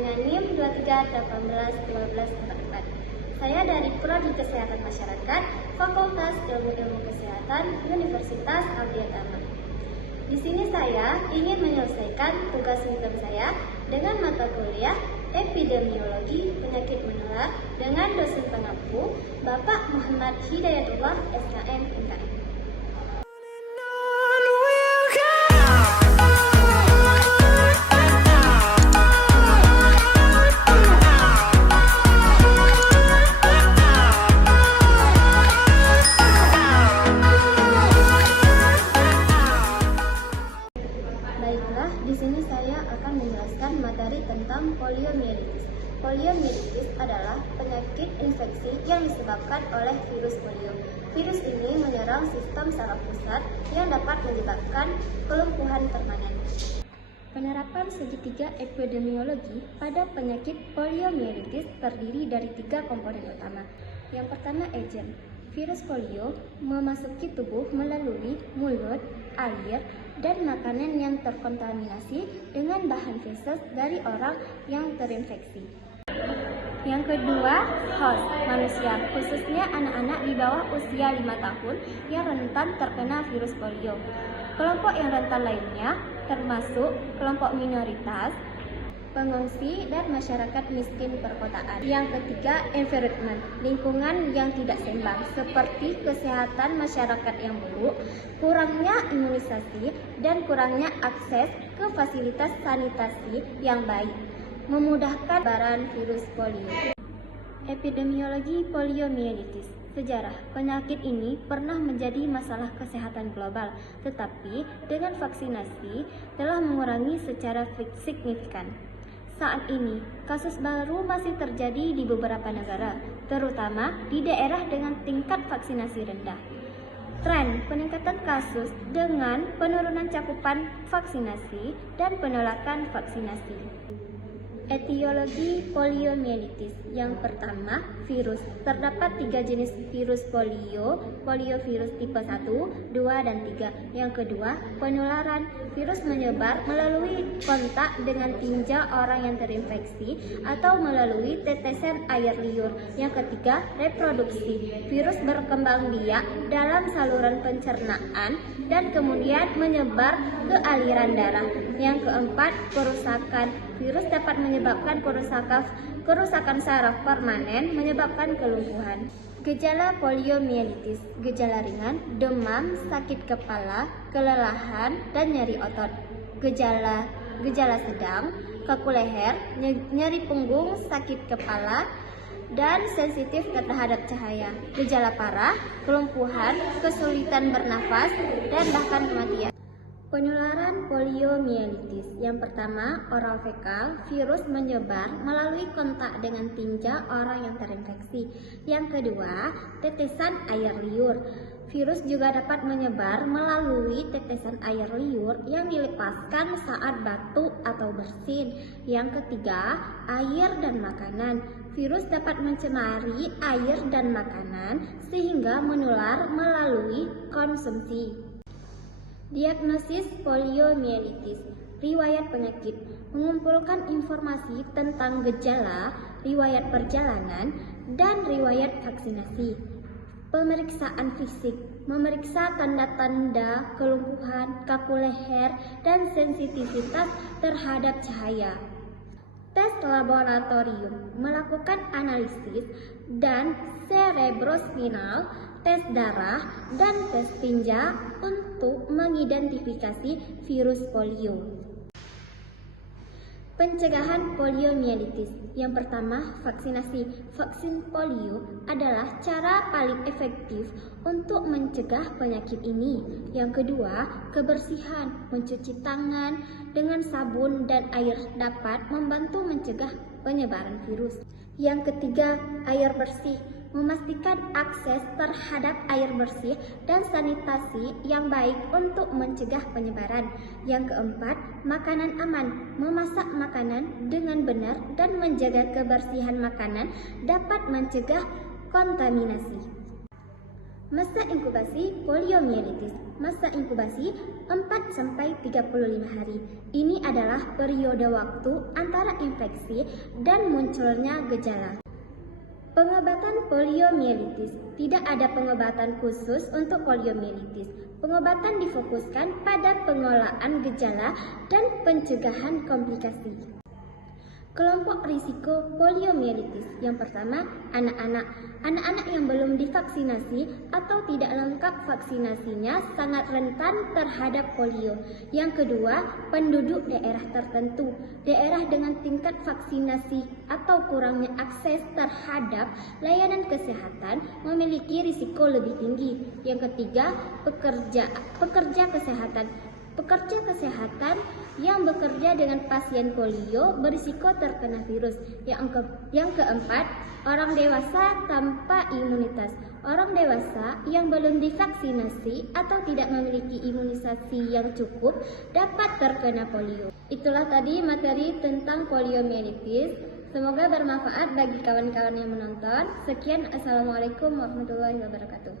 dengan NIM 23181244. Saya dari Prodi Kesehatan Masyarakat, Fakultas Ilmu Kesehatan, Universitas Abdiatama. Di sini saya ingin menyelesaikan tugas midterm saya dengan mata kuliah Epidemiologi Penyakit Menular dengan dosen pengampu Bapak Muhammad Hidayatullah SKM MKM. Baiklah, di sini saya akan menjelaskan materi tentang poliomielitis. Poliomielitis adalah penyakit infeksi yang disebabkan oleh virus polio. Virus ini menyerang sistem saraf pusat yang dapat menyebabkan kelumpuhan permanen. Penerapan segitiga epidemiologi pada penyakit poliomielitis terdiri dari 3 komponen utama. Yang pertama, agen. Virus polio memasuki tubuh melalui mulut, air, dan makanan yang terkontaminasi dengan bahan feses dari orang yang terinfeksi. Yang kedua, host, manusia, khususnya anak-anak di bawah usia 5 tahun yang rentan terkena virus polio. Kelompok yang rentan lainnya termasuk kelompok minoritas, pengungsi, dan masyarakat miskin perkotaan. Yang ketiga, environment, lingkungan yang tidak seimbang, seperti kesehatan masyarakat yang buruk, kurangnya imunisasi, dan kurangnya akses ke fasilitas sanitasi yang baik, memudahkan penyebaran virus polio. Epidemiologi poliomielitis. Sejarah, penyakit ini pernah menjadi masalah kesehatan global, tetapi dengan vaksinasi telah mengurangi secara signifikan. Saat ini, kasus baru masih terjadi di beberapa negara, terutama di daerah dengan tingkat vaksinasi rendah. Tren peningkatan kasus dengan penurunan cakupan vaksinasi dan penolakan vaksinasi. Etiologi poliomielitis. Yang pertama, virus. Terdapat 3 jenis virus polio, poliovirus tipe 1, 2, dan 3. Yang kedua, penularan. Virus menyebar melalui kontak dengan tinja orang yang terinfeksi atau melalui tetesan air liur. Yang ketiga, reproduksi. Virus berkembang biak dalam saluran pencernaan dan kemudian menyebar ke aliran darah. Yang keempat, kerusakan. Virus dapat menyebabkan kerusakan saraf permanen, menyebabkan kelumpuhan. Gejala poliomielitis. Gejala ringan, demam, sakit kepala, kelelahan, dan nyeri otot. Gejala sedang, kaku leher, nyeri punggung, sakit kepala, dan sensitif terhadap cahaya. Gejala parah, kelumpuhan, kesulitan bernafas, dan bahkan kematian. Penularan poliomielitis. Yang pertama, oral fekal. Virus menyebar melalui kontak dengan tinja orang yang terinfeksi. Yang kedua, tetesan air liur. Virus juga dapat menyebar melalui tetesan air liur yang dilepaskan saat batuk atau bersin. Yang ketiga, air dan makanan. Virus dapat mencemari air dan makanan sehingga menular melalui konsumsi. Diagnosis poliomielitis. Riwayat penyakit. Mengumpulkan informasi tentang gejala, riwayat perjalanan, dan riwayat vaksinasi. Pemeriksaan fisik. Memeriksa tanda-tanda kelumpuhan, kaku leher, dan sensitivitas terhadap cahaya. Tes laboratorium. Melakukan analisis dan cerebrospinal, tes darah, dan tes tinja untuk mengidentifikasi virus polio. Pencegahan poliomielitis. Yang pertama, vaksinasi. Vaksin polio adalah cara paling efektif untuk mencegah penyakit ini. Yang kedua, kebersihan. Mencuci tangan dengan sabun dan air dapat membantu mencegah penyebaran virus. Yang ketiga, air bersih. Memastikan akses terhadap air bersih dan sanitasi yang baik untuk mencegah penyebaran. Yang keempat, makanan aman. Memasak makanan dengan benar dan menjaga kebersihan makanan dapat mencegah kontaminasi. Masa inkubasi poliomielitis. Masa inkubasi 4-35 hari. Ini adalah periode waktu antara infeksi dan munculnya gejala. Pengobatan poliomielitis. Tidak ada pengobatan khusus untuk poliomielitis. Pengobatan difokuskan pada pengelolaan gejala dan pencegahan komplikasi. Kelompok risiko poliomielitis. Yang pertama, anak-anak. Anak-anak yang belum divaksinasi atau tidak lengkap vaksinasinya sangat rentan terhadap polio. Yang kedua, penduduk daerah tertentu. Daerah dengan tingkat vaksinasi atau kurangnya akses terhadap layanan kesehatan memiliki risiko lebih tinggi. Yang ketiga, pekerja kesehatan. Pekerja kesehatan yang bekerja dengan pasien polio berisiko terkena virus. Yang keempat, orang dewasa tanpa imunitas. Orang dewasa yang belum divaksinasi atau tidak memiliki imunisasi yang cukup dapat terkena polio. Itulah tadi materi tentang poliomielitis. Semoga bermanfaat bagi kawan-kawan yang menonton. Sekian, assalamualaikum warahmatullahi wabarakatuh.